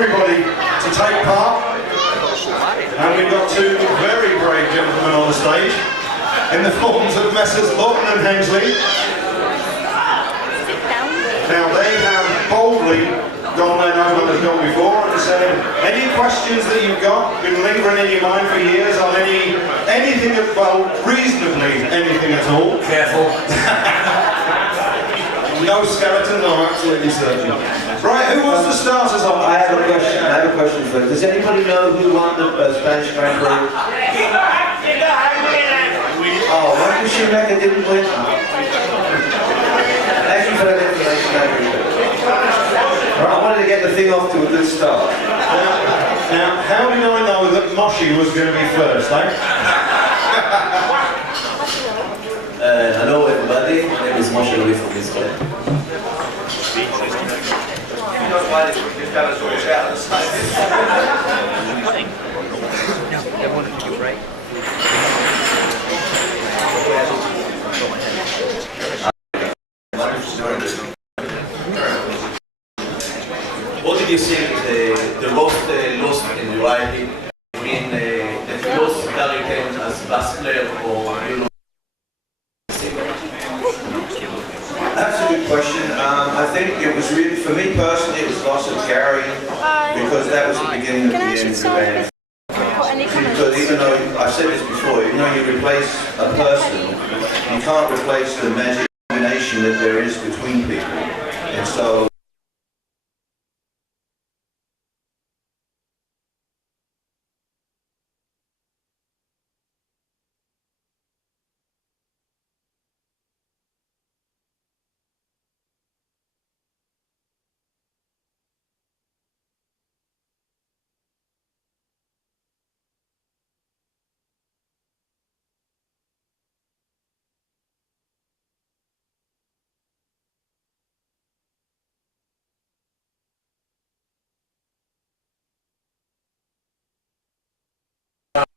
everybody to take part. And we've got two very brave gentlemen on the stage, in the forms of Messrs. Lawton and Hensley. Now they have boldly gone where no one has gone before and said, any questions that you've got, been lingering in your mind for years on anything, well, reasonably anything at all. Careful. No skeletons, I'm absolutely certain. Right, who wants to start us off? I have a question for you. Does anybody know who won the Spanish Grand Prix? Oh, why did Schumacher didn't win? Thank you for that information. Right, I wanted to get the thing off to a good start. Now, how did I know that Moshi was going to be first, eh? Hello everybody, my name is Moshe from Israel. What did you think the roast lost in Uriah Heep? I mean, that he lost Gary Kane as bass player, or you know? That's a good question. I think it was really, for me personally, it was loss of Gary, because that was the beginning of the end of the band. Because even though, I've said this before, even though you replace a person, you can't replace the magic combination that there is between people. And so,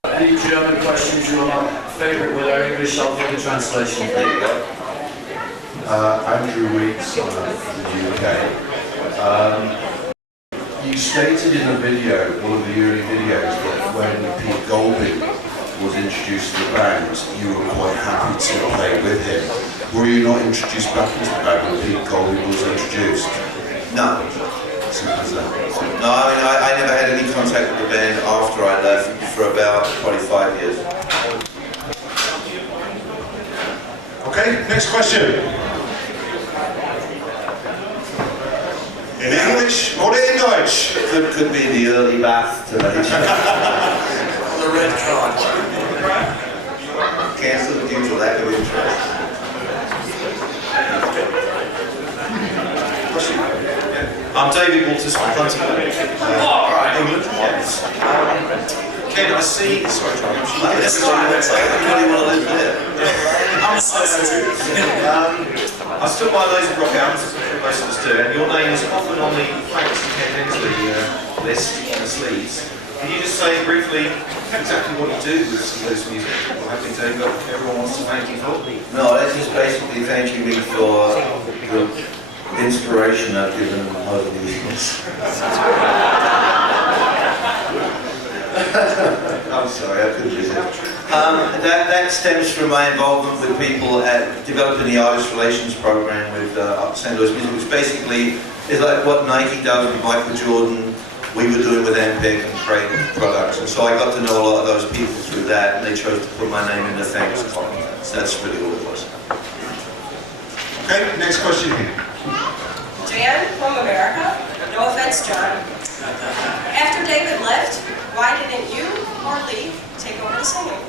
Any German questions you want favourite with our English? I'll give the translation. there you go. Andrew Weeks from the UK. You stated in a video, one of the early videos, that when Pete Golding was introduced to the band, you were quite happy to play with him. Were you not introduced back into the band when Pete Golding was introduced? No. Simple as that. No, I mean, I never had any contact with the band after I left for about 25 years. Okay, next question. In English or in Deutsch? Could be the early bath today. The red card. Cancelled due to lack of interest. I'm David Walters from Huntingdon, England. Ken, I see. Sorry, John. Everybody want to live there. I'm I stood by loads of rock albums, most of us do, and your name is often on the Thanks to Ken Hensley list on the sleeves. Can you just say briefly exactly what you do with some of those music? What have you done that everyone wants to thank you for? No, that's just basically thanking me for the inspiration I've given other musicians. I'm sorry, I couldn't resist. That stems from my involvement with people at developing the artist relations program with St. Louis Music, which basically is like what Nike does with Michael Jordan, we were doing with Ampeg and Craig products. And so I got to know a lot of those people through that, and they chose to put my name in the thanks column. So that's really all it was. Okay, next question here. Jan from America. No offense, John. After David left, why didn't you or Lee take over the singing?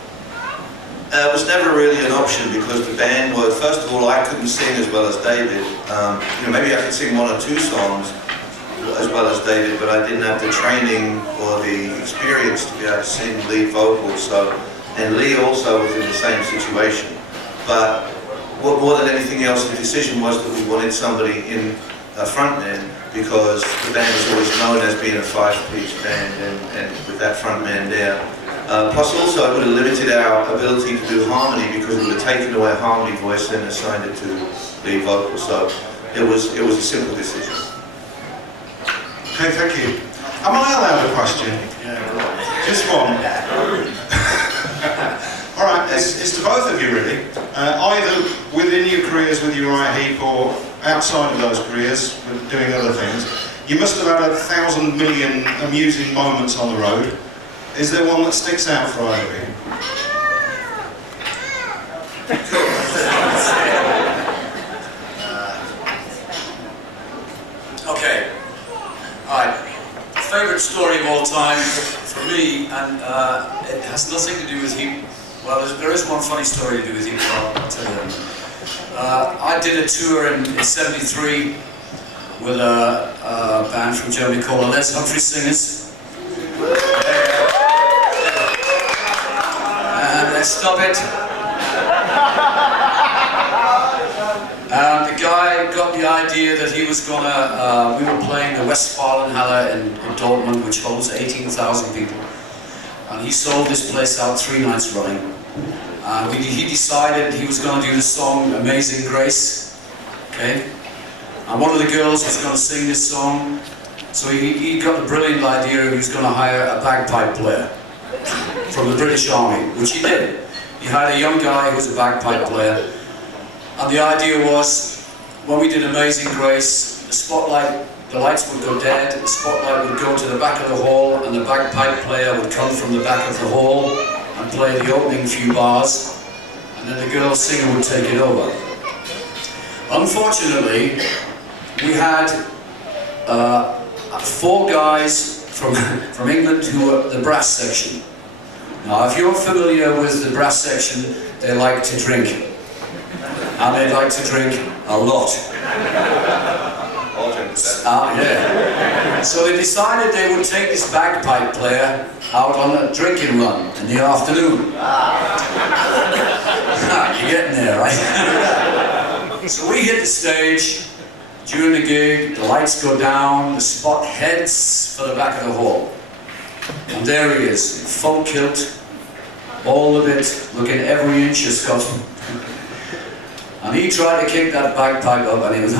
It was never really an option because the band was, first of all, I couldn't sing as well as David. Maybe I could sing one or two songs as well as David, but I didn't have the training or the experience to be able to sing lead vocals. So, and Lee also was in the same situation. But more than anything else, the decision was that we wanted somebody in a front man, because the band was always known as being a five-piece band, and with that front man there. Plus also it would have limited our ability to do harmony, because we would have taken away a harmony voice and assigned it to lead vocal. So it was a simple decision. Okay, thank you. Am I allowed a question? Just one. All right, it's to both of you really. Either within your careers with Uriah Heep or outside of those careers, with doing other things. You must have had 1,000 million amusing moments on the road. Is there one that sticks out for either of you? Okay. Alright. Favourite story of all time for me, and it has nothing to do with Heep. Well, there is one funny story to do with Heep, I'll tell you that. I did a tour in '73 with a band from Germany called the Les Humphrey Singers. And stop it. And the guy got the idea that he was gonna, we were playing the Westfalenhalle in Dortmund, which holds 18,000 people. And he sold this place out 3 nights running. And he decided he was gonna do the song Amazing Grace, okay? And one of the girls was gonna sing this song. So he got the brilliant idea he was gonna hire a bagpipe player from the British Army, which he did. He hired a young guy who was a bagpipe player. And the idea was, when we did Amazing Grace, the spotlight, the lights would go dead, the spotlight would go to the back of the hall, and the bagpipe player would come from the back of the hall and play the opening few bars, and then the girl singer would take it over. Unfortunately, we had 4 guys from England who were the brass section. Now, if you're familiar with the brass section, they like to drink. And they like to drink a lot. Yeah. So they decided they would take this bagpipe player out on a drinking run in the afternoon. You're getting there, right? So we hit the stage during the gig, the lights go down, the spot heads for the back of the hall. And there he is, in full kilt, all of it, looking every inch a Scotsman. And he tried to kick that bagpipe up and he was...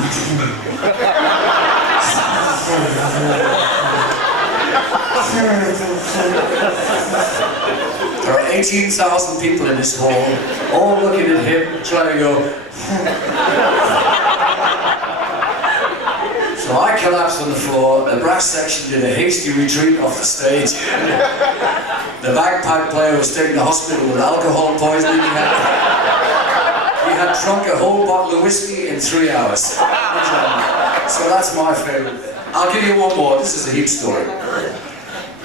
There are 18,000 people in this hall, all looking at him, trying to go... So I collapsed on the floor, the brass section did a hasty retreat off the stage. The bagpipe player was taken to hospital with alcohol poisoning. He had drunk a whole bottle of whiskey in 3 hours. So that's my favourite. I'll give you one more, this is a Heep story.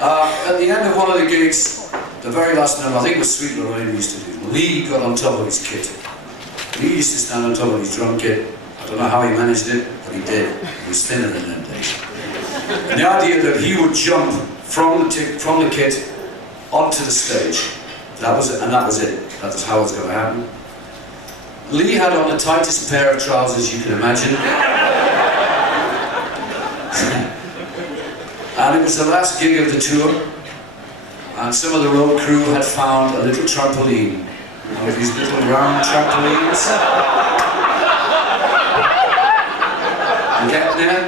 At the end of one of the gigs, the very last number, I think it was Sweet Lorraine used to do, Lee got on top of his kit. Lee used to stand on top of his drum kit. I don't know how he managed it, but he did. He was thinner in them days. And the idea that he would jump from the kit onto the stage, that was it, and that was it. That was how it was going to happen. Lee had on the tightest pair of trousers you can imagine. And it was the last gig of the tour, and some of the road crew had found a little trampoline. One of these little round trampolines. You getting there?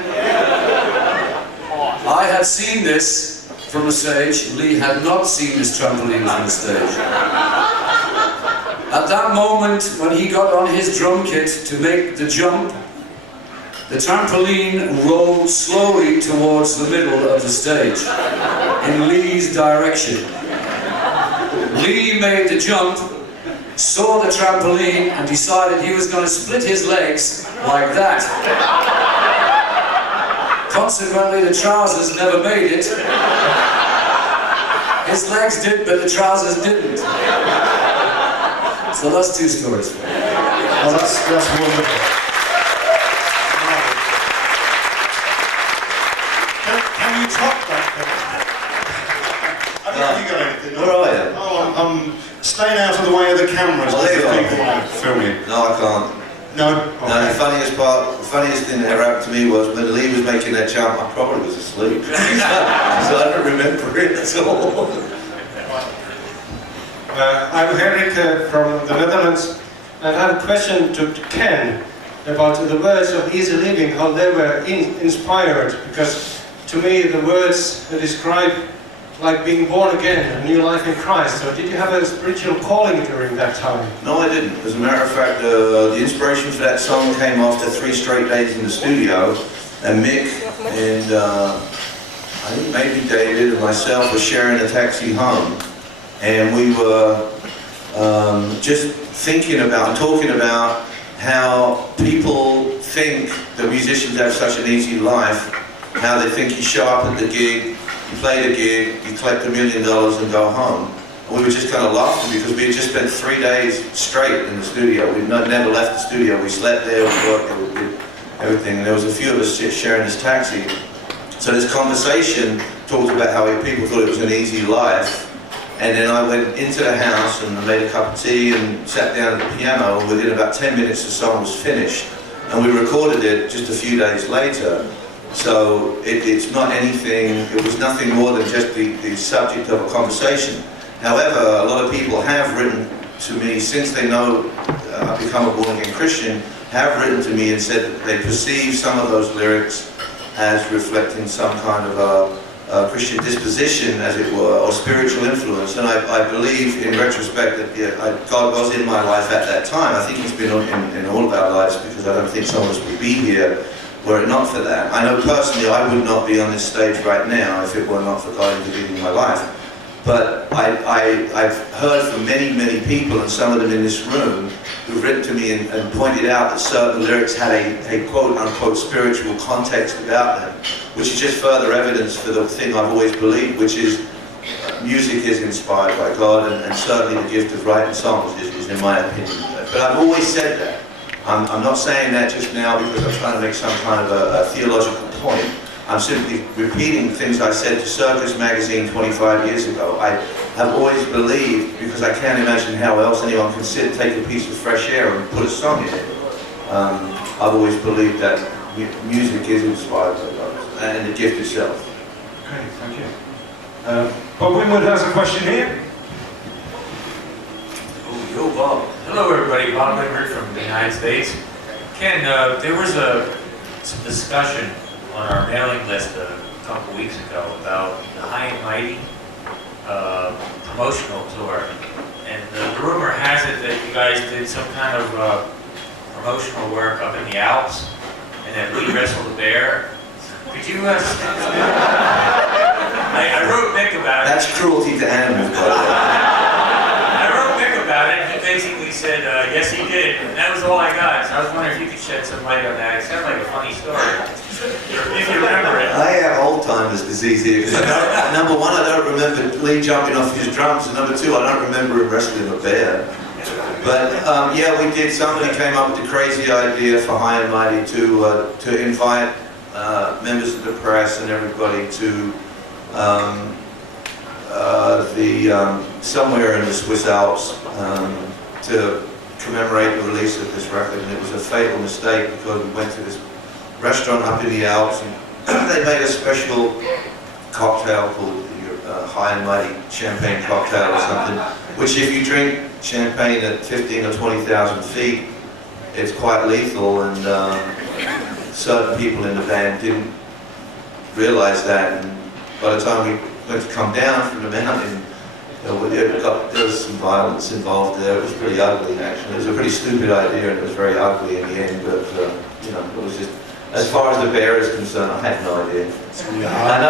I had seen this from the stage. Lee had not seen this trampoline from the stage. At that moment, when he got on his drum kit to make the jump, the trampoline rolled slowly towards the middle of the stage, in Lee's direction. Lee made the jump, saw the trampoline, and decided he was going to split his legs like that. Consequently, the trousers never made it. His legs did, but the trousers didn't. So that's 2 stories. Well, that's wonderful. Can you top that? Have you got anything? Where are you? Oh, I'm staying out of the way of the cameras. Well, there you are. People filming. No, I can't. No? No, the funniest thing that ever happened to me was when Lee was making that jump, I probably was asleep. So I don't remember it at all. I'm Henrik from the Netherlands, and I have a question to Ken about the words of Easy Living, how they were inspired, because to me the words describe like being born again, a new life in Christ. So did you have a spiritual calling during that time? No, I didn't. As a matter of fact, the inspiration for that song came after 3 straight days in the studio, and Mick and I think maybe David and myself were sharing a taxi home, and we were just thinking about and talking about how people think that musicians have such an easy life, how they think you show up at the gig, you play the gig, you collect $1 million and go home. And we were just kind of laughing because we had just spent 3 days straight in the studio. We'd never left the studio. We slept there, we worked there, we did everything. And there was a few of us sharing this taxi. So this conversation talked about how people thought it was an easy life. And then I went into the house and I made a cup of tea and sat down at the piano, and within about 10 minutes the song was finished. And we recorded it just a few days later. So it's not anything, it was nothing more than just the subject of a conversation. However, a lot of people have written to me since they know I've become a born-again Christian, have written to me and said that they perceive some of those lyrics as reflecting some kind of a Christian disposition, as it were, or spiritual influence. And I believe, in retrospect, that God was in my life at that time. I think He's been in all of our lives, because I don't think some of us would be here were it not for that. I know personally I would not be on this stage right now if it were not for God intervening in my life. But I've heard from many, many people, and some of them in this room, who've written to me and pointed out that certain lyrics had a quote-unquote spiritual context about them, which is just further evidence for the thing I've always believed, which is music is inspired by God, and certainly the gift of writing songs is in my opinion. But I've always said that. I'm not saying that just now because I'm trying to make some kind of a theological point. I'm simply repeating things I said to Circus magazine 25 years ago. I have always believed, because I can't imagine how else anyone can sit, take a piece of fresh air and put a song in it. I've always believed that music is inspired by God and the gift itself. Okay, thank you. Bob Winwood has a question here. Oh, yo, Bob. Hello, everybody. Bob Winwood from the United States. Ken, there was some discussion on our mailing list a couple weeks ago about the High and Mighty promotional tour. And the rumor has it that you guys did some kind of promotional work up in the Alps, and that Lee wrestled a bear. Could you I wrote Mick about it. That's cruelty to animals, by the way. I wrote Mick about it, and he basically said, yes he did, and that was all I got. So I was wondering if you could shed some light on that. It sounded like a funny story, if you remember it. I have Alzheimer's disease here. Number one, I don't remember Lee jumping off his drums, and number two, I don't remember him wrestling a bear. But yeah, we did. Somebody came up with the crazy idea for High and Mighty to invite members of the press and everybody to somewhere in the Swiss Alps to commemorate the release of this record. And it was a fatal mistake, because we went to this restaurant up in the Alps and they made a special cocktail called the High and Mighty Champagne Cocktail or something, which if you drink champagne at 15 or 20,000 feet, it's quite lethal, and certain people in the band didn't realize that, and by the time we went to come down from the mountain, there was some violence involved there. It was pretty ugly, actually. It was a pretty stupid idea, and it was very ugly in the end, but you know, it was just, as far as the bear is concerned, I had no idea. I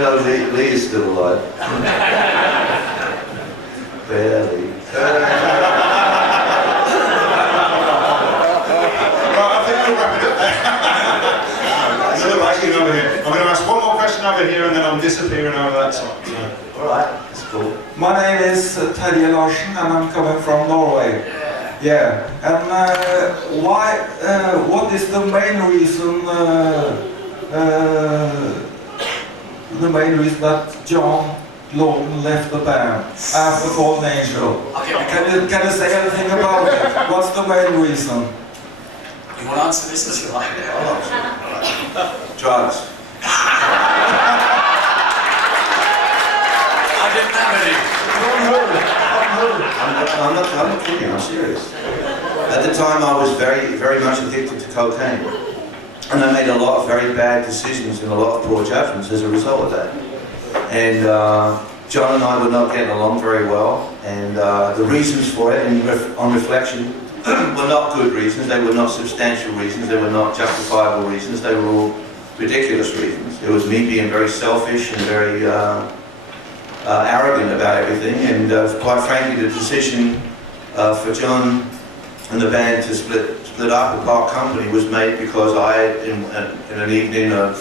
know Lee is still alive. Barely. I'm going to ask one more question over here, and then I'm disappearing over that side. So. All right, that's cool. My name is Terje Larsen, and I'm coming from Norway. Yeah, and what is the main reason? The main reason that John Lawton left the band after Fallen Angel? Can you say anything about it? What's the main reason? You want to answer this as you like? Drugs. I didn't have any. I'm not kidding, I'm serious. At the time I was very, very much addicted to cocaine. And I made a lot of very bad decisions and a lot of poor judgments as a result of that. And John and I were not getting along very well, and the reasons for it, on reflection, were not good reasons. They were not substantial reasons. They were not justifiable reasons. They were all ridiculous reasons. It was me being very selfish and very arrogant about everything, and quite frankly, the decision for John and the band to split up and part company was made because I, in an evening of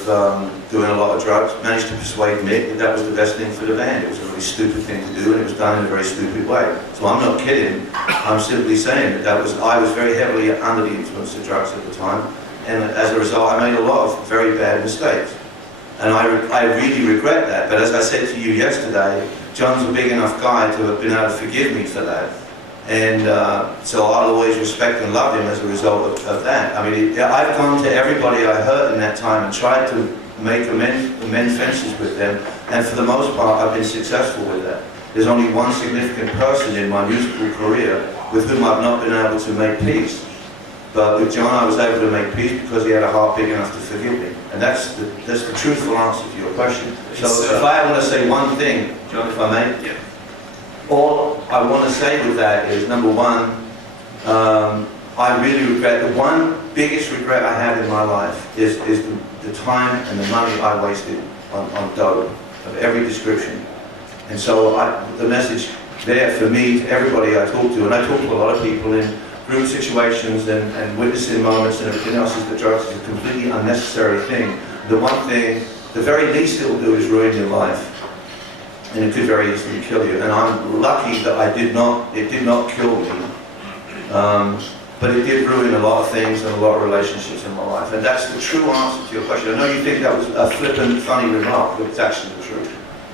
doing a lot of drugs, managed to persuade Mick that that was the best thing for the band. It was a really stupid thing to do, and it was done in a very stupid way. So I'm not kidding. I'm simply saying that I was very heavily under the influence of drugs at the time, and as a result, I made a lot of very bad mistakes. And I really regret that. But as I said to you yesterday, John's a big enough guy to have been able to forgive me for that. And so I'll always respect and love him as a result of that. I mean, I've gone to everybody I hurt in that time and tried to make amend fences with them, and for the most part I've been successful with that. There's only one significant person in my musical career with whom I've not been able to make peace. But with John I was able to make peace because he had a heart big enough to forgive me. And that's the truthful answer to your question. So if I want to say one thing, John, if I may, Yeah. all I want to say with that is, number one, I really regret, the one biggest regret I have in my life is the time and the money I wasted on dope of every description. And so the message there for me, to everybody I talk to, and I talk to a lot of people in group situations and witnessing moments and everything else, is that drugs is a completely unnecessary thing. The one thing, the very least it will do is ruin your life. And it could very easily kill you. And I'm lucky that it did not kill me. But it did ruin a lot of things and a lot of relationships in my life. And that's the true answer to your question. I know you think that was a flippant, funny remark, but it's actually the truth. I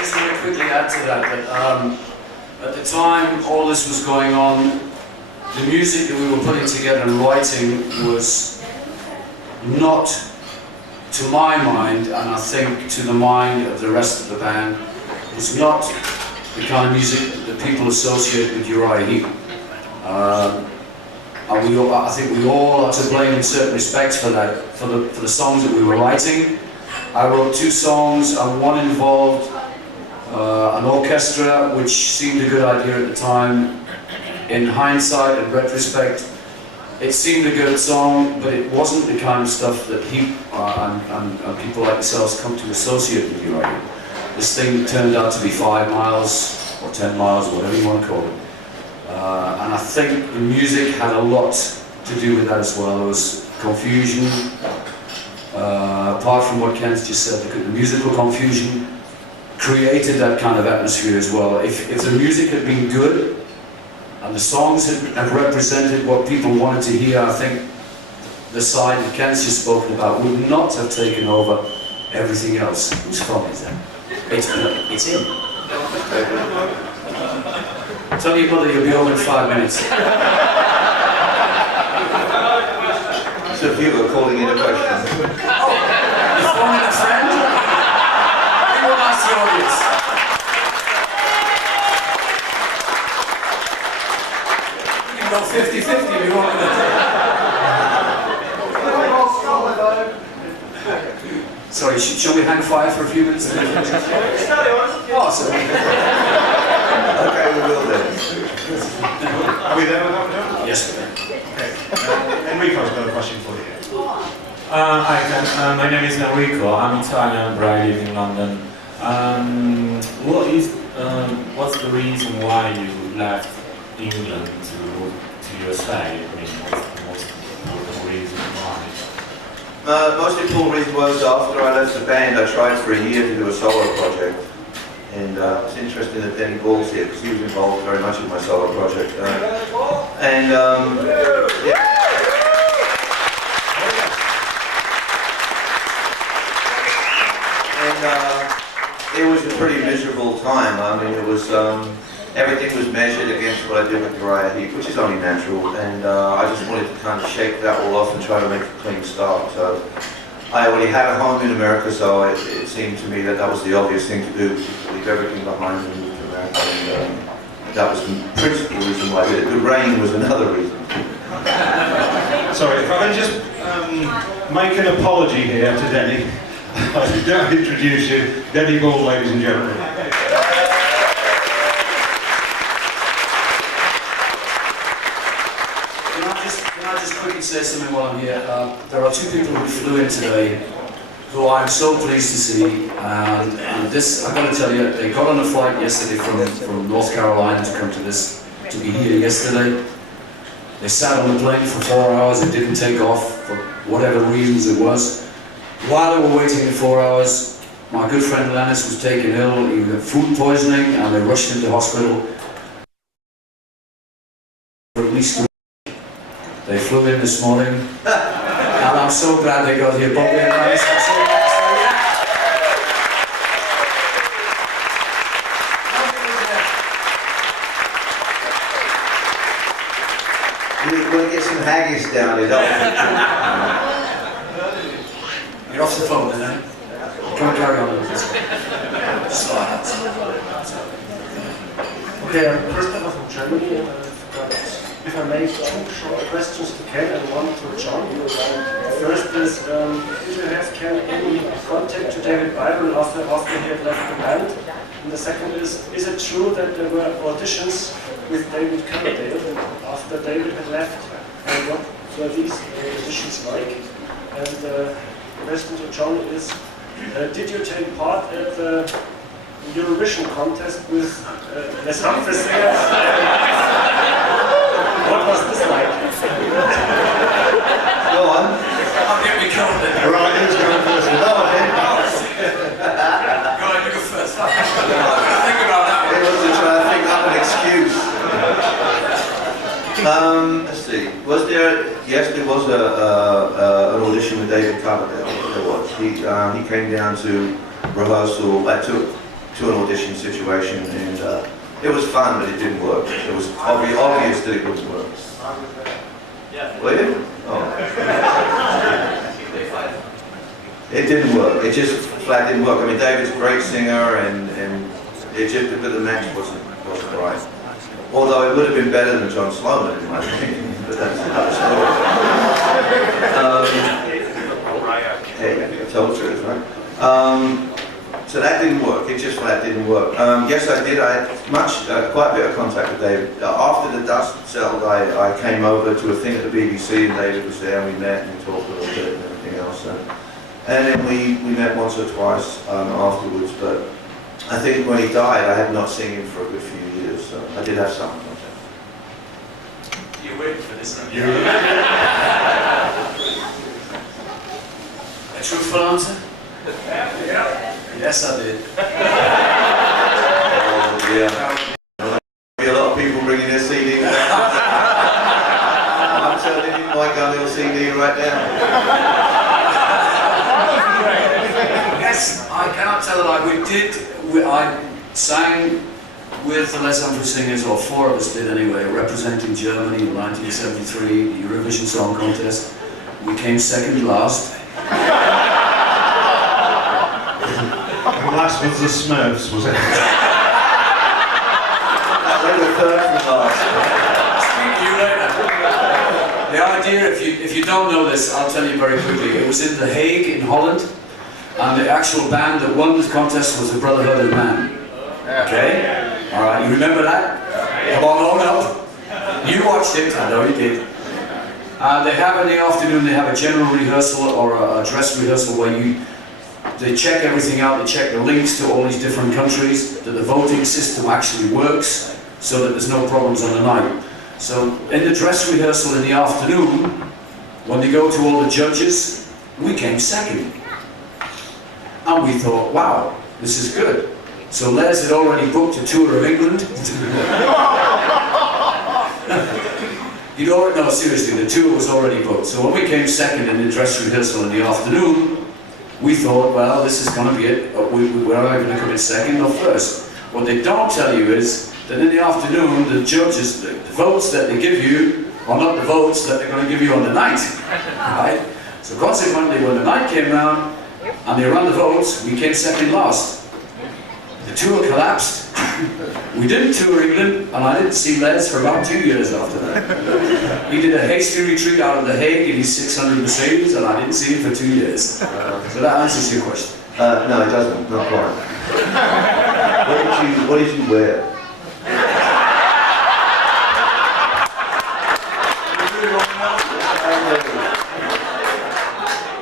just want to quickly add to that, at the time all this was going on, the music that we were putting together and writing was not, to my mind, and I think to the mind of the rest of the band, was not the kind of music that people associate with Uriah Heep. I think we all are to blame in certain respects for that, for the songs that we were writing. I wrote 2 songs, and one involved an orchestra, which seemed a good idea at the time. In hindsight and retrospect, it seemed a good song, but it wasn't the kind of stuff that Heep and people like yourselves come to associate with Uriah. This thing turned out to be 5 miles or 10 miles, whatever you want to call it. And I think the music had a lot to do with that as well. There was confusion. Apart from what Ken's just said, the musical confusion created that kind of atmosphere as well. If the music had been good and the songs had represented what people wanted to hear, I think the side that Ken's just spoken about would not have taken over everything else. Whose phone is that? It's him. Tell your mother you'll be home in 5 minutes. So if you were calling in a question. You're phoning a friend? We will ask the audience. You can go 50-50 if you want to. Sorry, shall we hang fire for a few minutes? Awesome. Okay, we will then. Are we there with that now? Yes, we are. Okay. Enrico's got a question for you. Hi, Ken. My name is Enrico. I'm Italian, but I live in London. What's the reason why you left England to move to USA? I mean, what's the most important reason why? Most important reason was after I left the band, I tried for a year to do a solo project. And it's interesting that Danny Ball's here because he was involved very much in my solo project. It was a pretty miserable time. I mean, it was everything was measured against what I did with Uriah Heep, which is only natural. And I just wanted to kind of shake that all off and try to make a clean start. So I already had a home in America, so it seemed to me that that was the obvious thing to do, to leave everything behind and move to America. And that was the principal reason why I did it. The rain was another reason. Sorry, if I can just make an apology here to Denny. I don't introduce you, Denny Ball, ladies and gentlemen. Can I just quickly say something while I'm here? There are two people who flew in today who I'm so pleased to see, and this, I've got to tell you, they got on a flight yesterday from North Carolina to come to be here yesterday. They sat on the plane for 4 hours, it didn't take off for whatever reasons it was. While they were waiting for 4 hours, my good friend Lannis was taken ill, he had food poisoning, and they rushed him to hospital. For at least a week. They flew in this morning, and I'm so glad they got here. Bobby and Lannis, I'm so glad. We're going to get some haggis down here, don't You're off the phone then, eh? Come on, carry on with this. Just like that. Okay, I'm Christopher from Germany, and I've got, if I may, 2 short questions to Ken and 1 to John. The first is, did you have any contact to David Byron after he had left the band? And the second is it true that there were auditions with David Coverdale, and after David had left, what were these auditions like? And the question to John is, did you take part at the Eurovision contest with Les Humphries? What was this like? Go on. I'll get me covered. Right, who's going first? Go on, you go first. I'm going to think about that one. It was to try to think up an excuse. Let's see. Was there? Yes, there was an audition with David Coverdale. There was. He came down to rehearsal, to an audition situation, and it was fun, but it didn't work. It was obvious that it wouldn't work. Were you? Oh. It didn't work. It just flat didn't work. I mean, David's a great singer, and it just, but the match wasn't right. Although it would have been better than John Sloman, in my opinion, but that's another story. Hey, I told you, right? So that didn't work. It just flat didn't work. Yes, I did. I had quite a bit of contact with David. After the dust settled, I came over to a thing at the BBC, and David was there, and we met and we talked a little bit and everything else. And then we met once or twice afterwards, but I think when he died, I had not seen him for a good few years, so I did have some contact. You're waiting for this, aren't you? A truthful answer? Yes, I did. Oh dear. There'll be a lot of people bringing their CDs back. I'm telling you, my gun little CD right now. Yes, I cannot tell a lie. I sang with the Les Humphries Singers, or 4 of us did anyway, representing Germany in 1973, the Eurovision Song Contest. We came second last. And last was the Smurfs, was it? They were third from last. Speak to you later. The idea, if you don't know this, I'll tell you very quickly. It was in The Hague in Holland, and the actual band that won the contest was the Brotherhood of Man. Okay? Alright, you remember that? Come on, own up. You watched it, I know you did. They have in the afternoon, they have a general rehearsal or a dress rehearsal where they check everything out, they check the links to all these different countries, that the voting system actually works, so that there's no problems on the night. So in the dress rehearsal in the afternoon, when they go to all the judges, we came second. And we thought, wow, this is good. So Les had already booked a tour of England. No, seriously, the tour was already booked. So when we came second in the dress rehearsal in the afternoon, we thought, well, this is going to be it. We're either going to come in second or first. What they don't tell you is that in the afternoon, the judges, the votes that they give you are not the votes that they're going to give you on the night. Right? So consequently, when the night came round and they ran the votes, we came second last. The tour collapsed. We didn't tour England, and I didn't see Les for about 2 years after that. He did a hasty retreat out of The Hague in his 600 Mercedes, and I didn't see him for 2 years. So that answers your question. No, it doesn't. Not quite. What did you wear?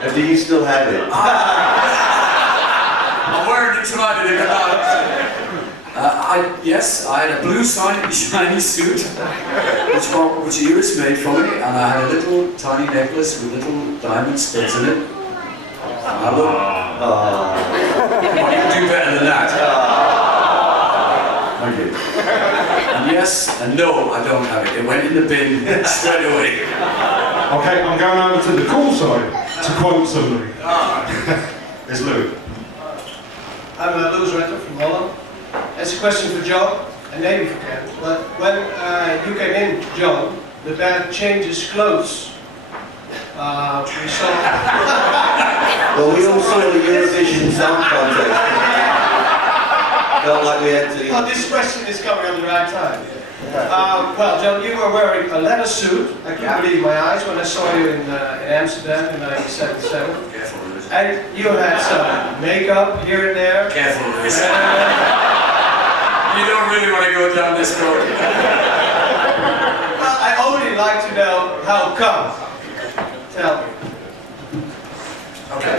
And do you still have it? I'm wearing it tonight in the yes, I had a blue shiny suit, which Iris made for me, and I had a little tiny necklace with little diamond studs in it. I you can do better than that. Thank you. And yes and no, I don't have it. It went in the bin straight away. Okay, I'm going over to the cool side to quote somebody. It's Lou. I'm Louis Retter from Holland. It's a question for John, and maybe for Ken. But when you came in, John, the band changes clothes. We saw... Well, we all saw the Eurovision Song Contest. Felt like we had to... Well, this question is coming at the right time. Well, John, you were wearing a leather suit. I can't believe my eyes when I saw you in Amsterdam in 1977. And you had some makeup here and there. Careful, Lewis. You don't really want to go down this road. Well, I only like to know how come. Tell me. Okay.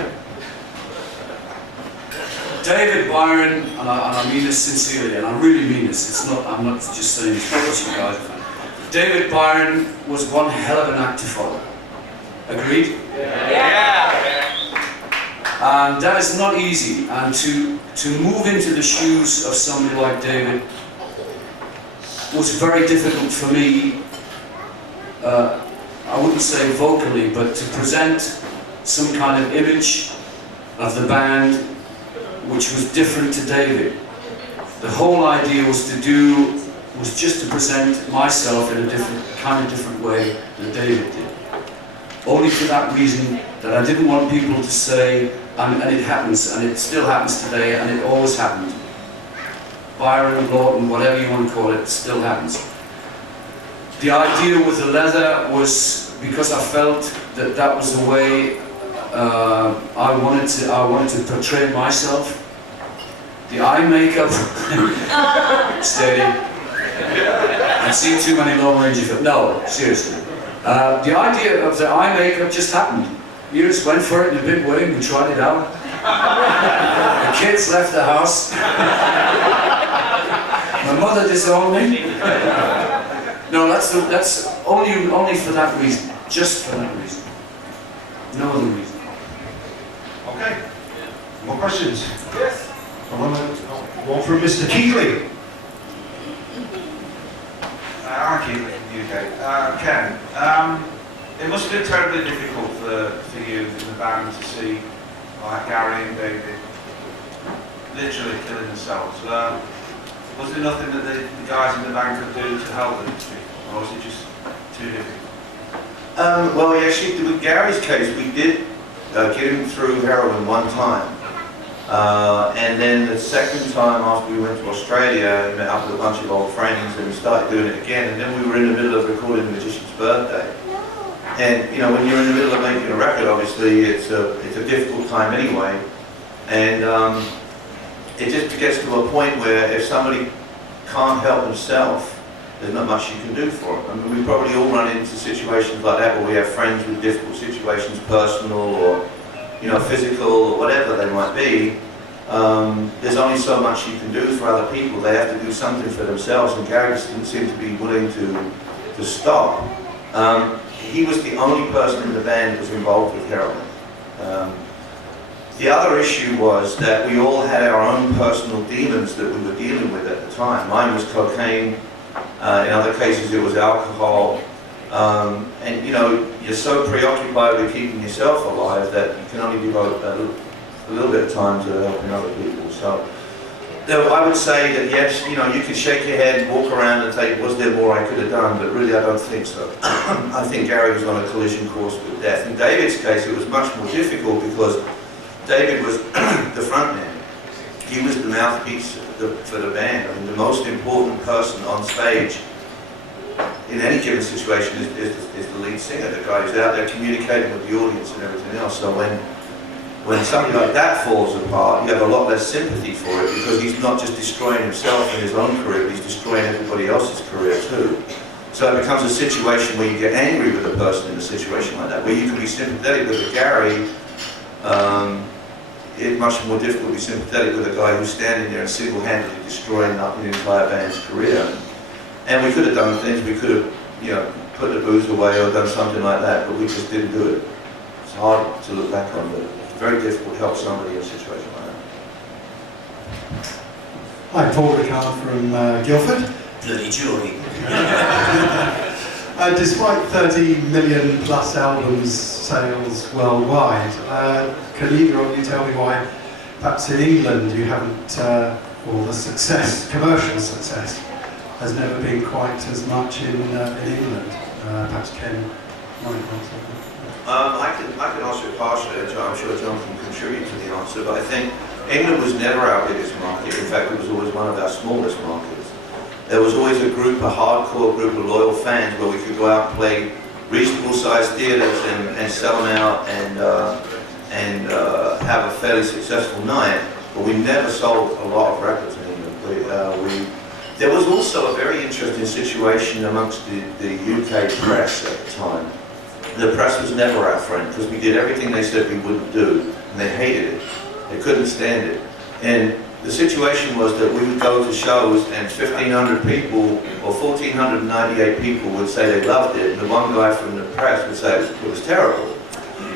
David Byron, and I mean this sincerely, and I really mean this. It's not. I'm not just saying this because you guys are fans. David Byron was one hell of an act to follow. Agreed? Yeah. And that is not easy. And to move into the shoes of somebody like David was very difficult for me. I wouldn't say vocally, but to present some kind of image of the band which was different to David. The whole idea was just to present myself in a different way than David did. Only for that reason, that I didn't want people to say, and it happens, and it still happens today, and it always happened. Byron, Lawton, whatever you want to call it, it still happens. The idea with the leather was because I felt that that was the way I wanted to portray myself. The eye makeup, steady. I've seen too many Lone Ranger films. No, seriously. The idea of the eye makeup just happened. You just went for it in a big way, we tried it out. The kids left the house. My mother disowned me. No, that's only for that reason. Just for that reason. No other reason. Okay. More questions? Yes. One from Mr. Keeley. I'm Keeley from the UK. Ken, it must have been terribly difficult for you in the band to see like Gary and David literally killing themselves. Was there nothing that the guys in the band could do to help them, or was it just too difficult? Well, actually, with Gary's case, we did get him through heroin one time. And then the second time after we went to Australia, he met up with a bunch of old friends and we started doing it again. And then we were in the middle of recording Magician's Birthday. And you know, when you're in the middle of making a record, obviously it's a difficult time anyway. And it just gets to a point where if somebody can't help themselves, there's not much you can do for them. I mean, we probably all run into situations like that where we have friends with difficult situations, personal or physical or whatever they might be. There's only so much you can do for other people. They have to do something for themselves, and Gary just didn't seem to be willing to stop. He was the only person in the band that was involved with heroin. The other issue was that we all had our own personal demons that we were dealing with at the time. Mine was cocaine. In other cases it was alcohol. And you're so preoccupied with keeping yourself alive that you can only devote a little bit of time to helping other people. So I would say that yes, you know, you could shake your head, walk around and say, was there more I could have done? But really, I don't think so. I think Gary was on a collision course with death. In David's case, it was much more difficult because David was the front man. He was the mouthpiece for the band. I mean, the most important person on stage in any given situation is the lead singer, the guy who's out there communicating with the audience and everything else. So when something like that falls apart, you have a lot less sympathy for it because he's not just destroying himself and his own career, but he's destroying everybody else's career too. So it becomes a situation where you get angry with a person in a situation like that, where you can be sympathetic with Gary. It's much more difficult to be sympathetic with a guy who's standing there and single-handedly destroying the entire band's career. And we could have done things, we could have, you know, put the booze away or done something like that, but we just didn't do it. It's hard to look back on, but it's very difficult to help somebody in a situation like that. Hi, Paul Ricard from Guildford. Bloody jury. Despite 30 million plus albums sales worldwide, can either of you tell me why perhaps in England you haven't, or the success, commercial success, has never been quite as much in England? Perhaps Ken might answer that. I can answer it partially. I'm sure John can contribute to the answer, but I think England was never our biggest market. In fact, it was always one of our smallest markets. There was always a hardcore group of loyal fans where we could go out and play reasonable sized theatres and sell them out and have a fairly successful night, but we never sold a lot of records in England. There was also a very interesting situation amongst the UK press at the time. The press was never our friend because we did everything they said we wouldn't do, and they hated it. They couldn't stand it. And the situation was that we would go to shows and 1,500 people or 1,498 people would say they loved it, and the one guy from the press would say it was terrible.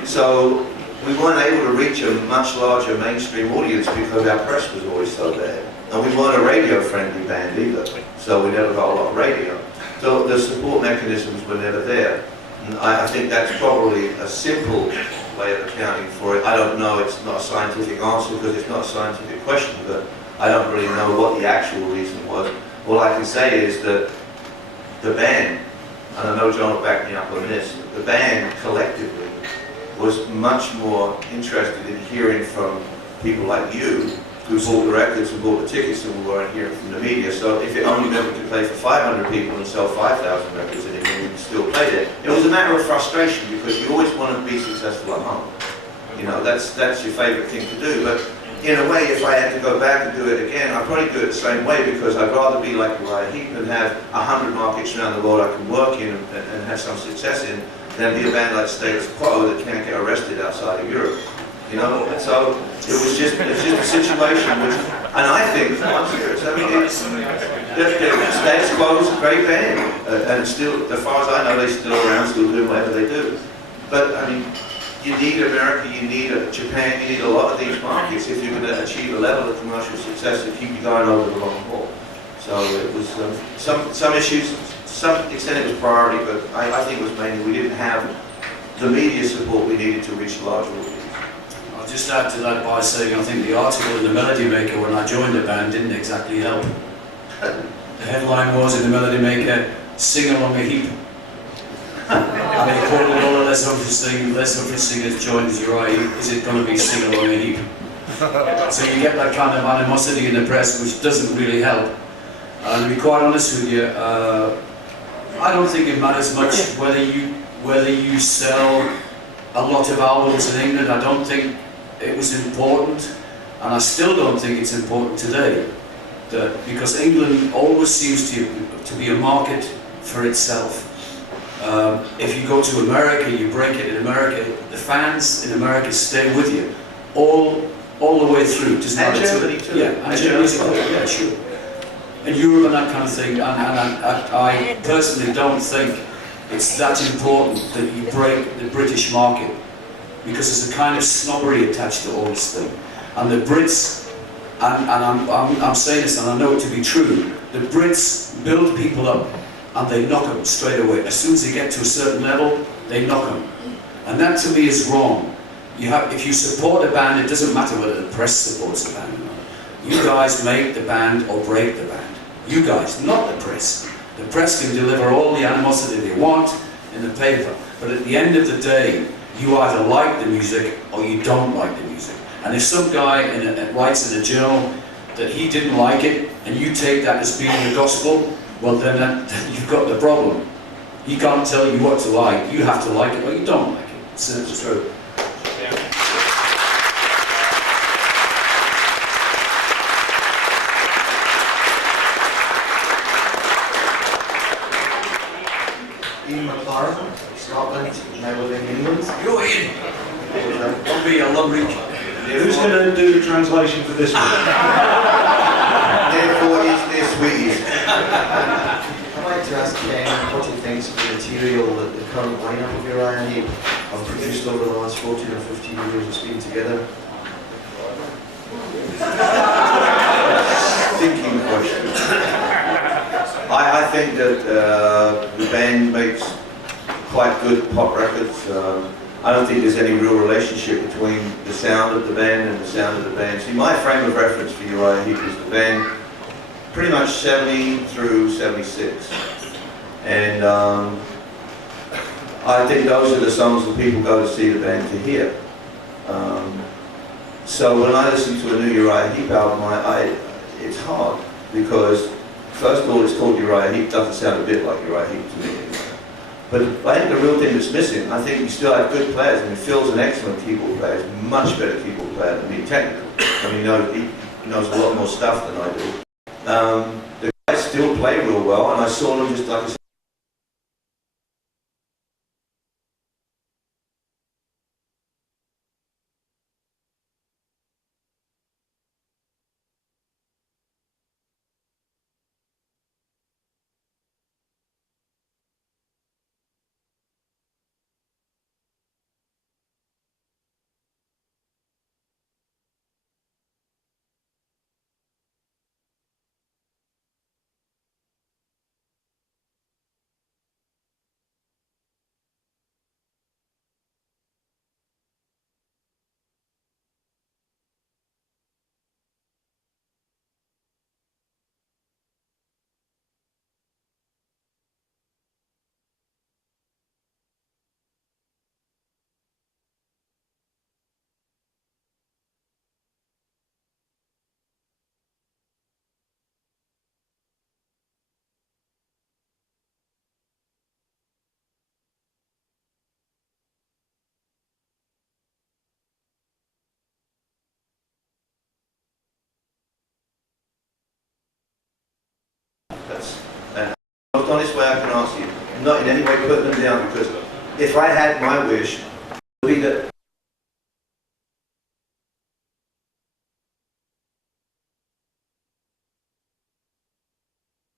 So we weren't able to reach a much larger mainstream audience because our press was always so bad. And we weren't a radio-friendly band either, so we never got a lot of radio. So the support mechanisms were never there. And I think that's probably a simple way of accounting for it. I don't know, it's not a scientific answer because it's not a scientific question, but I don't really know what the actual reason was. All I can say is that the band, and I know John will back me up on this, the band collectively was much more interested in hearing from people like you who bought the records and bought the tickets and we weren't hearing from the media. So if it only meant we could play for 500 people and sell 5,000 records and we still played it, it was a matter of frustration because you always want to be successful at home. You know, that's your favourite thing to do. But in a way, if I had to go back and do it again, I'd probably do it the same way because I'd rather be like Uriah Heep and have 100 markets around the world I can work in and have some success in than be a band like Status Quo that can't get arrested outside of Europe. You know, so it was just a situation which, and I think, I'm serious, I mean, Status Quo is a great band, and still, as far as I know, they're still around, still doing whatever they do. But, I mean, you need America, you need Japan, you need a lot of these markets if you're going to achieve a level of commercial success to keep you going over the long haul. So it was, some issues, to some extent it was priority, but I think it was mainly we didn't have the media support we needed to reach a large audience. I'll just add to that by saying I think the article in the Melody Maker when I joined the band didn't exactly help. The headline was in the Melody Maker, "Sing Along a Heap." And they called it all the less obvious singers joined Uriah Heep. Is it going to be Sing Along a Heap? So you get that kind of animosity in the press which doesn't really help. And to be quite honest with you, I don't think it matters much whether you sell a lot of albums in England. I don't think it was important, and I still don't think it's important today, because England always seems to be a market for itself. If you go to America, you break it in America, the fans in America stay with you all the way through. And Germany too. Yeah, and Germany too. Yeah, sure. And Europe and that kind of thing. And I personally don't think it's that important that you break the British market, because there's a kind of snobbery attached to all this thing. And the Brits, and I'm saying this and I know it to be true, the Brits build people up and they knock them straight away. As soon as they get to a certain level, they knock them. And that to me is wrong. If you support a band, it doesn't matter whether the press supports the band or not. You guys make the band or break the band. You guys, not the press. The press can deliver all the animosity they want in the paper, but at the end of the day, you either like the music or you don't like the music. And if some guy writes in a journal that he didn't like it, and you take that as being the gospel, well then you've got the problem. He can't tell you what to like. You have to like it or you don't like it. It's true. Scotland, now living in England. You're in! Don't be a lumberjack. Who's going to do the translation for this one? Therefore is this sweet. I'd like to ask Ken what he thinks of the material that the current lineup of Uriah Heep have produced over the last 14 or 15 years it's been together. Stinking question. I think that the band makes quite good pop records. I don't think there's any real relationship between the sound of the band and the sound of the band. See, my frame of reference for Uriah Heep is the band pretty much 70 through 76. And I think those are the songs that people go to see the band to hear. So when I listen to a new Uriah Heep album, it's hard because first of all, it's called Uriah Heep, doesn't sound a bit like Uriah Heep to me. But I think the real thing that's missing, I think we still have good players. I mean, Phil's an excellent keyboard player, he's a much better keyboard player than me, technical. I mean, he knows a lot more stuff than I do. The guys still play real well, and I saw them just like I said, and the most honest way I can answer you, I'm not in any way putting them down, because if I had my wish, it would be that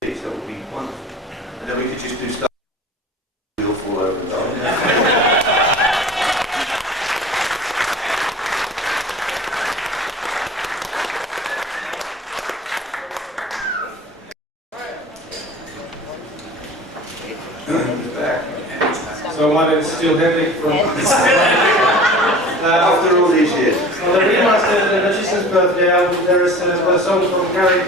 that would be wonderful. And then we could just do stuff we'll fall over and die. So my name is still Henrik from... After all these years. On the remastered Magician's Birthday album, there is a song from Gary,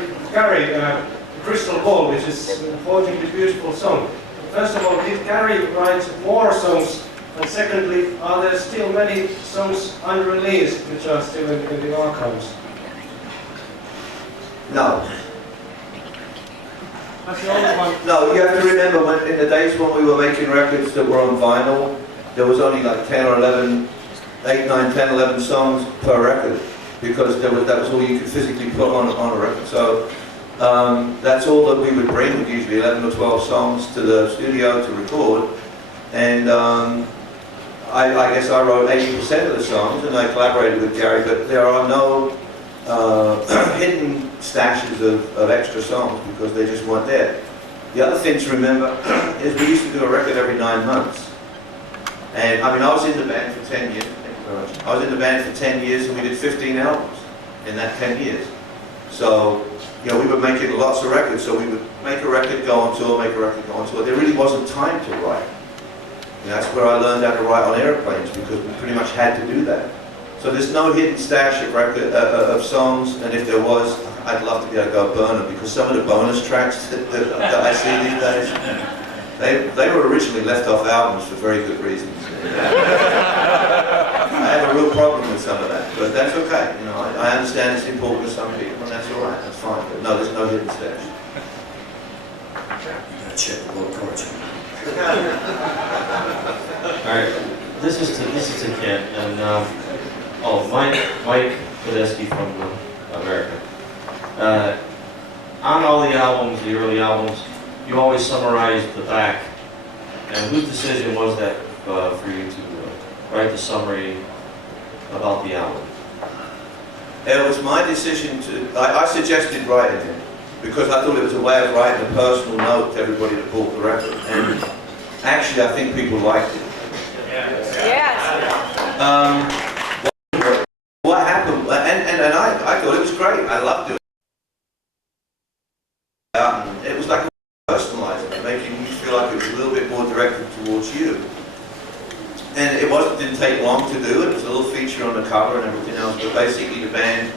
Crystal Ball, which is a hauntingly beautiful song. First of all, did Gary write more songs? And secondly, are there still many songs unreleased which are still in the archives? No. That's the only one. No, you have to remember, when in the days when we were making records that were on vinyl, there was only like 10 or 11, 8, 9, 10, 11 songs per record, because that was all you could physically put on a record. So that's all that we would bring, usually 11 or 12 songs to the studio to record. And I guess I wrote 80% of the songs, and I collaborated with Gary, but there are no hidden stashes of extra songs because they just weren't there. The other thing to remember is we used to do a record every 9 months. And I mean, I was in the band for 10 years. Thank you very much. I was in the band for 10 years and we did 15 albums in that 10 years. So, you know, we were making lots of records. So we would make a record, go on tour, make a record, go on tour. There really wasn't time to write. And that's where I learned how to write on airplanes, because we pretty much had to do that. So there's no hidden stash of songs, and if there was, I'd love to be able to go burn them, because some of the bonus tracks that I see these days, they were originally left off albums for very good reasons. I have a real problem with some of that, but that's okay. You know, I understand it's important to some people, and that's all right. That's fine. But no, there's no hidden stash. Check the world culture. Alright, this is to Ken, and Mike Podesky from America. On all the albums, the early albums, you always summarize the back. And whose decision was that for you to write the summary about the album? It was my decision to. I suggested writing it because I thought it was a way of writing a personal note to everybody that bought the record, and actually I think people liked it. Yes. What happened, and I thought it was great. I loved it. It was like personalising it, making you feel like it was a little bit more directed towards you. And it didn't take long to do. It was a little feature on the cover and everything else, but basically the band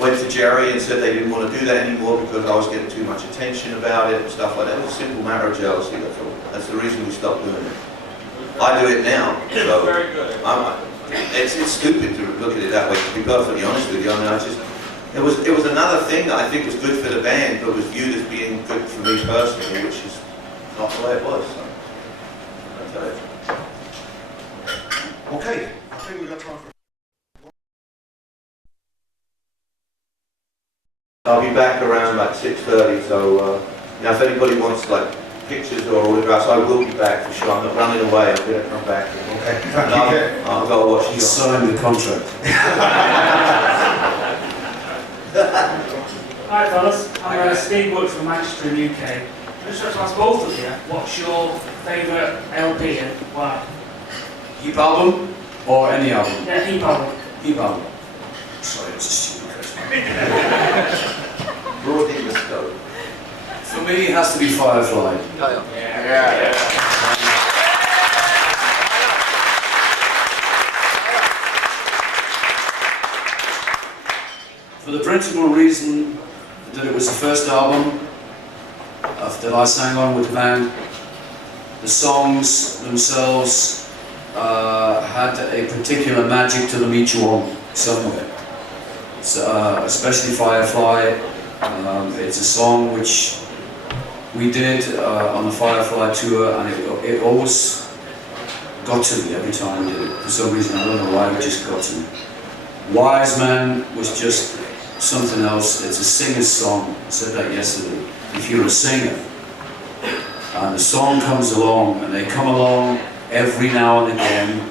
went to Jerry and said they didn't want to do that anymore because I was getting too much attention about it and stuff like that. It was a simple matter of jealousy, that's all. That's the reason we stopped doing it. I do it now, so it's stupid to look at it that way, to be perfectly honest with you. I mean, it was another thing that I think was good for the band, but was viewed as being good for me personally, which is not the way it was. So, that's it. Okay, I think we've got time for. I'll be back around like 6:30, so now if anybody wants like pictures or autographs, I will be back for sure. I'm not running away, I'm going to come back. Okay, thank you. I'll go watch you. Sign the contract. Hi fellas, I'm Steve Wood from Manchester in the UK. Just to ask both of you, what's your favourite LP and why? Heep album or any album? Yeah, Heep album. Heep album. Sorry, it's a stupid question. Broadening the scope. For me, it has to be Firefly. Yeah. For the principal reason that it was the first album that I sang on with the band, the songs themselves had a particular magic to them, each one, somewhere. Especially Firefly. It's a song which we did on the Firefly tour, and it always got to me every time we did it. For some reason, I don't know why, it just got to me. Wise Man was just something else. It's a singer's song. I said that yesterday. If you're a singer, and the song comes along, and they come along every now and again,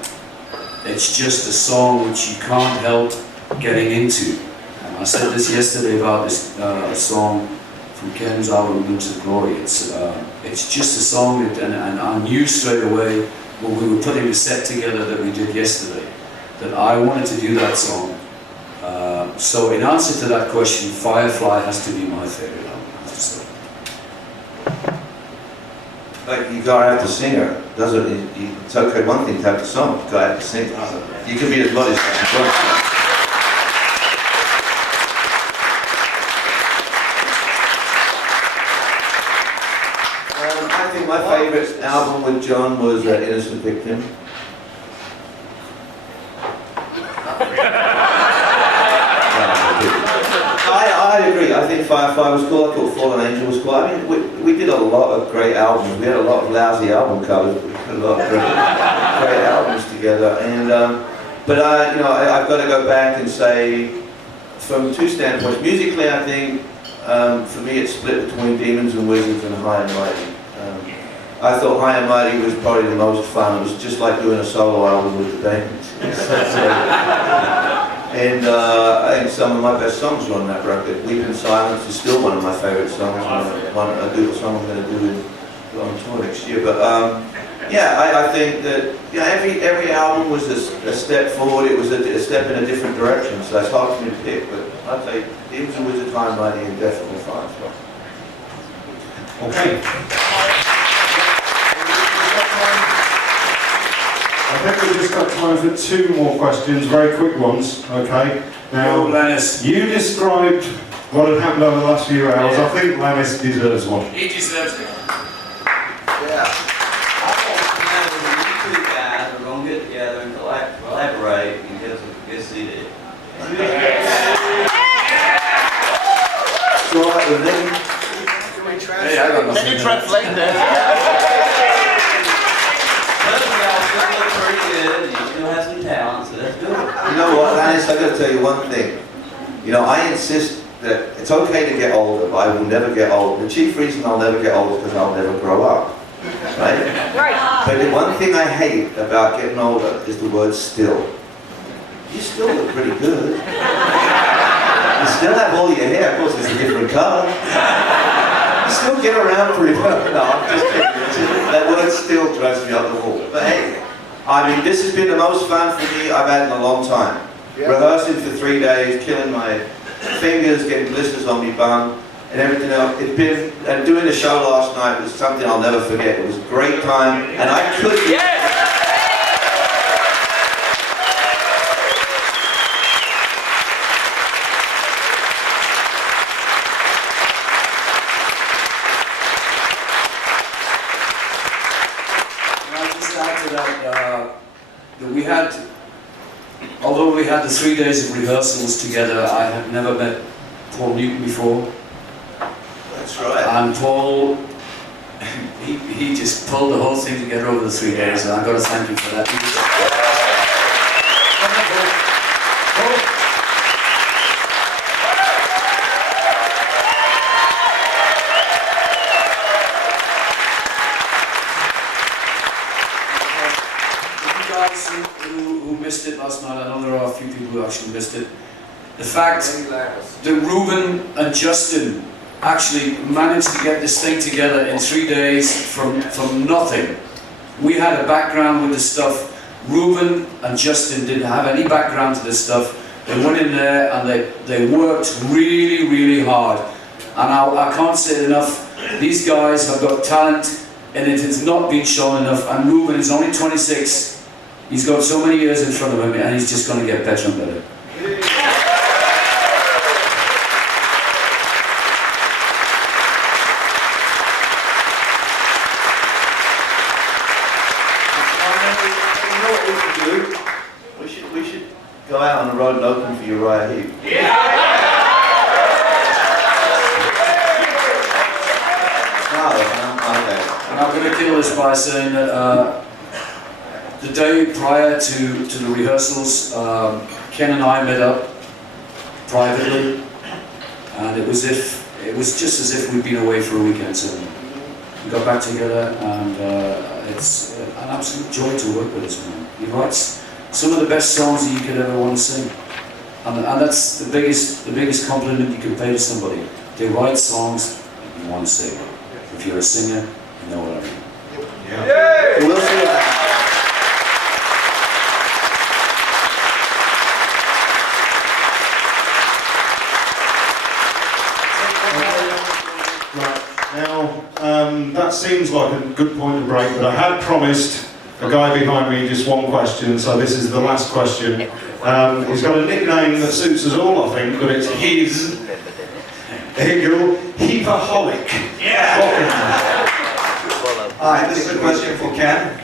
it's just a song which you can't help getting into. And I said this yesterday about this song from Ken's album, Winds of Glory. It's just a song that, and I knew straight away when we were putting the set together that we did yesterday, that I wanted to do that song. So in answer to that question, Firefly has to be my favorite album, I have to say. Like, you gotta have the singer, doesn't it? It's okay, one thing to have the song, you gotta have the singer. You can be as modest as you want. I think my favourite album with John was Innocent Victim. I agree. I think Firefly was cool. I thought Fallen Angel was cool. I mean, we did a lot of great albums. We had a lot of lousy album covers, but we put a lot of great albums together. And but I've got to go back and say, from two standpoints. Musically, I think for me it's split between Demons and Wizards and High and Mighty. I thought High and Mighty was probably the most fun. It was just like doing a solo album with the band. And I think some of my best songs were on that record. Weep in Silence is still one of my favourite songs. A song I'm going to do on tour next year. But yeah, I think that every album was a step forward. It was a step in a different direction. So it's hard for me to pick. But I'd say Demons and Wizards, High and Mighty, and definitely Firefly. Okay. I think we've just got time for 2 more questions, very quick ones, okay? Now, you described what had happened over the last few hours. I think Lannis deserves one. He deserves it. Yeah. I thought you two guys are going to get together and collaborate and get a CD. So with them, Hey, I got nothing. Can you translate that? Y'all still look pretty good. You still have some talent, so that's good. you know what, Lannis, I got to tell you one thing. You know, I insist that it's okay to get older, but I will never get old. The chief reason I'll never get old is because I'll never grow up. Right? Right. But the one thing I hate about getting older is the word still. You still look pretty good. You still have all your hair, of course it's a different color. You still get around pretty well. No, I'm just kidding. That word still drives me up the wall. But hey, I mean, this has been the most fun for me I've had in a long time. Rehearsing for 3 days, killing my fingers, getting blisters on my bum, and everything else. It's been, and doing the show last night was something I'll never forget. It was a great time, and I could. That we had, although we had the 3 days of rehearsals together, I had never met Paul Newton before. That's right. And Paul, he just pulled the whole thing together over the 3 days, and I've got to thank him for that. Who missed it last night, I know there are a few people who actually missed it. The fact that Reuben and Justin actually managed to get this thing together in 3 days from nothing. We had a background with this stuff. Reuben and Justin didn't have any background to this stuff. They went in there and they worked really, really hard. And I can't say it enough, these guys have got talent and it has not been shown enough. And Reuben is only 26. He's got so many years in front of him and he's just going to get better and better. You know what we should do? We should go out on the road and open for Uriah Heep. And I'm going to kill this by saying that the day prior to the rehearsals, Ken and I met up privately, and it was just as if we'd been away for a weekend. So we got back together, and it's an absolute joy to work with this man. He writes some of the best songs that you could ever want to sing, and that's the biggest compliment you can pay to somebody. They write songs that you want to sing. If you're a singer, you know what I mean. Yeah. We'll see that. That seems like a good point to break, but I had promised a guy behind me just one question, so this is the last question. He's got a nickname that suits us all, I think, but it's his. Here you go, heepaholic. Hi, this is a question for Ken.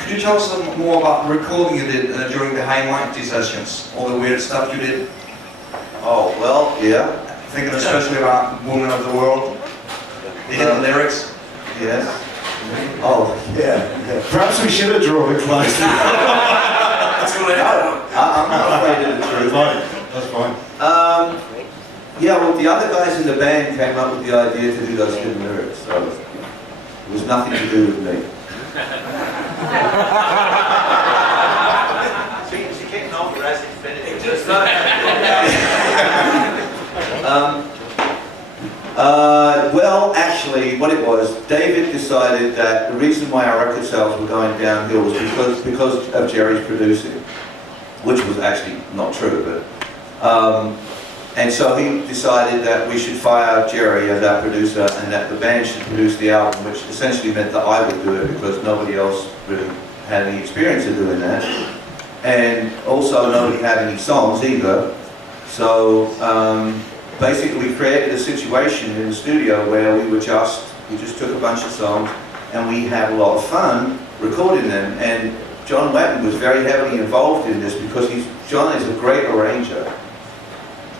Could you tell us some more about the recording you did during the high mighty sessions? All the weird stuff you did? Oh, well, yeah. Thinking especially about Woman of the World. The hidden lyrics. Yes. Oh, yeah. Perhaps we should have drawn it closer. I'm not afraid of the truth. That's fine. Yeah, well, the other guys in the band came up with the idea to do those hidden lyrics, so it was nothing to do with me. She's getting older as it's finished. Well, actually, what it was, David decided that the reason why our record sales were going downhill was because of Jerry's producing, which was actually not true, but and so he decided that we should fire Jerry as our producer and that the band should produce the album, which essentially meant that I would do it because nobody else really had any experience of doing that. And also nobody had any songs either. So basically we created a situation in the studio where we just took a bunch of songs and we had a lot of fun recording them. And John Lawton was very heavily involved in this because John is a great arranger.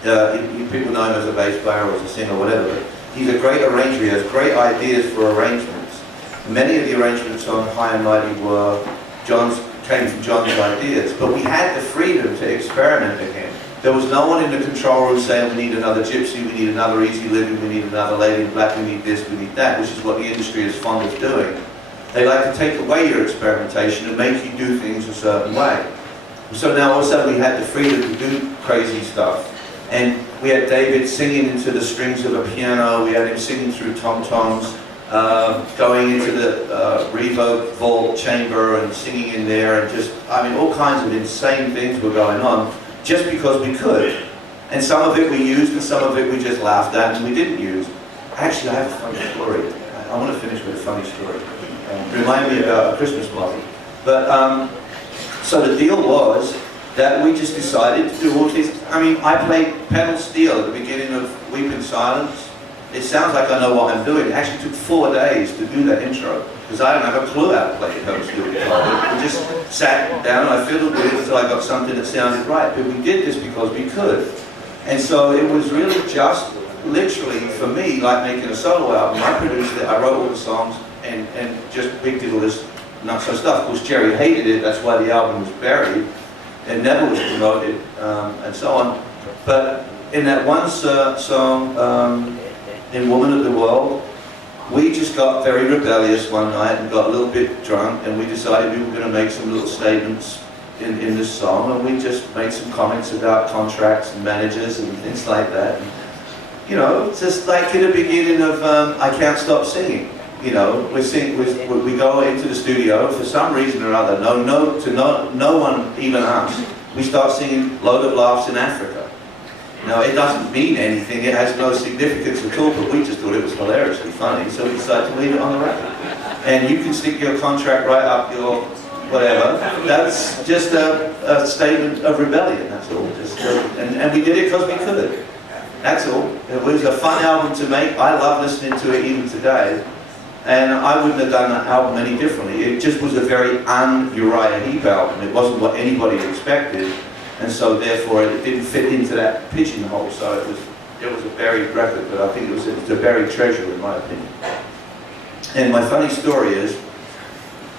People know him as a bass player or as a singer or whatever, but he's a great arranger. He has great ideas for arrangements. Many of the arrangements on High and Mighty came from John's ideas, but we had the freedom to experiment again. There was no one in the control room saying we need another gypsy, we need another easy living, we need another lady in black, we need this, we need that, which is what the industry is fond of doing. They like to take away your experimentation and make you do things a certain way. So now all of a sudden we had the freedom to do crazy stuff. And we had David singing into the strings of a piano, we had him singing through tom-toms, going into the reverb vault chamber and singing in there, and just, I mean, all kinds of insane things were going on, just because we could. And some of it we used, and some of it we just laughed at and we didn't use. Actually, I have a funny story. I want to finish with a funny story. Remind me about a Christmas party. But, so the deal was that we just decided to do all these. I mean, I played pedal steel at the beginning of Weep in Silence. It sounds like I know what I'm doing. It actually took 4 days to do that intro, because I don't have a clue how to play a pedal steel guitar. We just sat down and I fiddled with it until I got something that sounded right. But we did this because we could. And so it was really just, literally, for me, like making a solo album. I produced it, I wrote all the songs, and just we did all this not-so stuff. Of course, Jerry hated it, that's why the album was buried. It never was promoted, and so on. But in that one song, in Woman of the World, we just got very rebellious one night and got a little bit drunk, and we decided we were going to make some little statements in this song, and we just made some comments about contracts and managers and things like that. And, you know, just like in the beginning of I Can't Stop Singing. You know, we go into the studio for some reason or other, no one, even us, we start singing Load of Laughs in Africa. Now, it doesn't mean anything, it has no significance at all, but we just thought it was hilariously funny, so we decided to leave it on the record. And you can stick your contract right up your whatever. That's just a statement of rebellion, that's all. And we did it because we could. That's all. It was a fun album to make. I love listening to it even today. And I wouldn't have done that album any differently. It just was a very un-Uriah Heep album. It wasn't what anybody expected, and so therefore it didn't fit into that pigeonhole. So it was a buried record, but I think it was a buried treasure in my opinion. And my funny story is,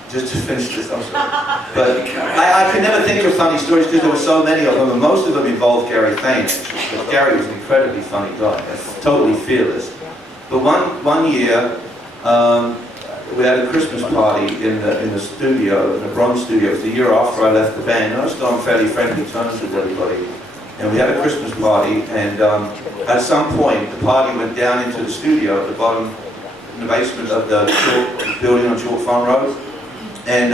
just to finish this, I'm sorry, but I can never think of funny stories because there were so many of them, and most of them involved Gary Thane. But Gary was an incredibly funny guy, totally fearless. But one year, we had a Christmas party in the studio, in the Bronze studio. It was the year after I left the band. I was still on fairly friendly terms with everybody. And we had a Christmas party, and at some point the party went down into the studio at the bottom, in the basement of the building on Chalk Farm Road. And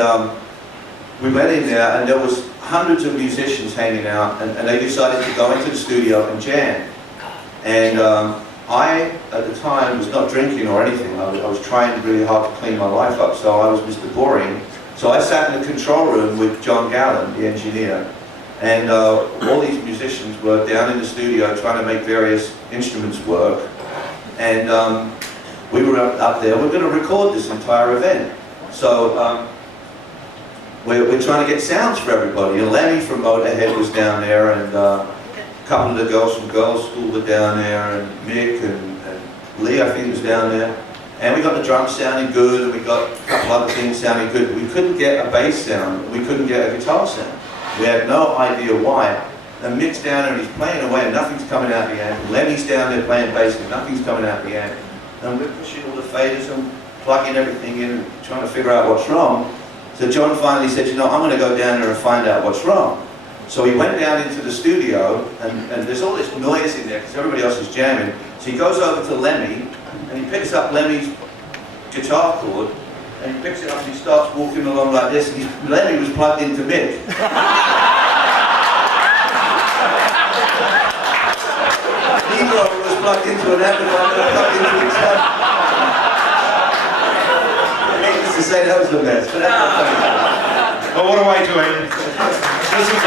we went in there, and there was hundreds of musicians hanging out, and they decided to go into the studio and jam. And I, at the time, was not drinking or anything. I was trying really hard to clean my life up, so I was Mr. Boring. So I sat in the control room with John Gallen, the engineer, and all these musicians were down in the studio trying to make various instruments work. And we were up there, we're going to record this entire event. So we're trying to get sounds for everybody. And Lemmy from Motorhead was down there, and a couple of the girls from Girls School were down there, and Mick and Lee, I think, was down there. And we got the drums sounding good, and we got a couple other things sounding good. We couldn't get a bass sound, we couldn't get a guitar sound. We had no idea why. And Mick's down there and he's playing away and nothing's coming out the amp. Lemmy's down there playing bass and nothing's coming out the amp. And we're pushing all the faders and plugging everything in and trying to figure out what's wrong. So John finally said, you know, I'm going to go down there and find out what's wrong. So he went down into the studio, and there's all this noise in there because everybody else is jamming. So he goes over to Lemmy, and he picks up Lemmy's guitar cord, and he picks it up and he starts walking along like this, and Lemmy was plugged into Mick. Negro was plugged into an amplifier, plugged into himself. Needless to say, that was a mess, but that's not funny. Oh, what a way to end. Listen,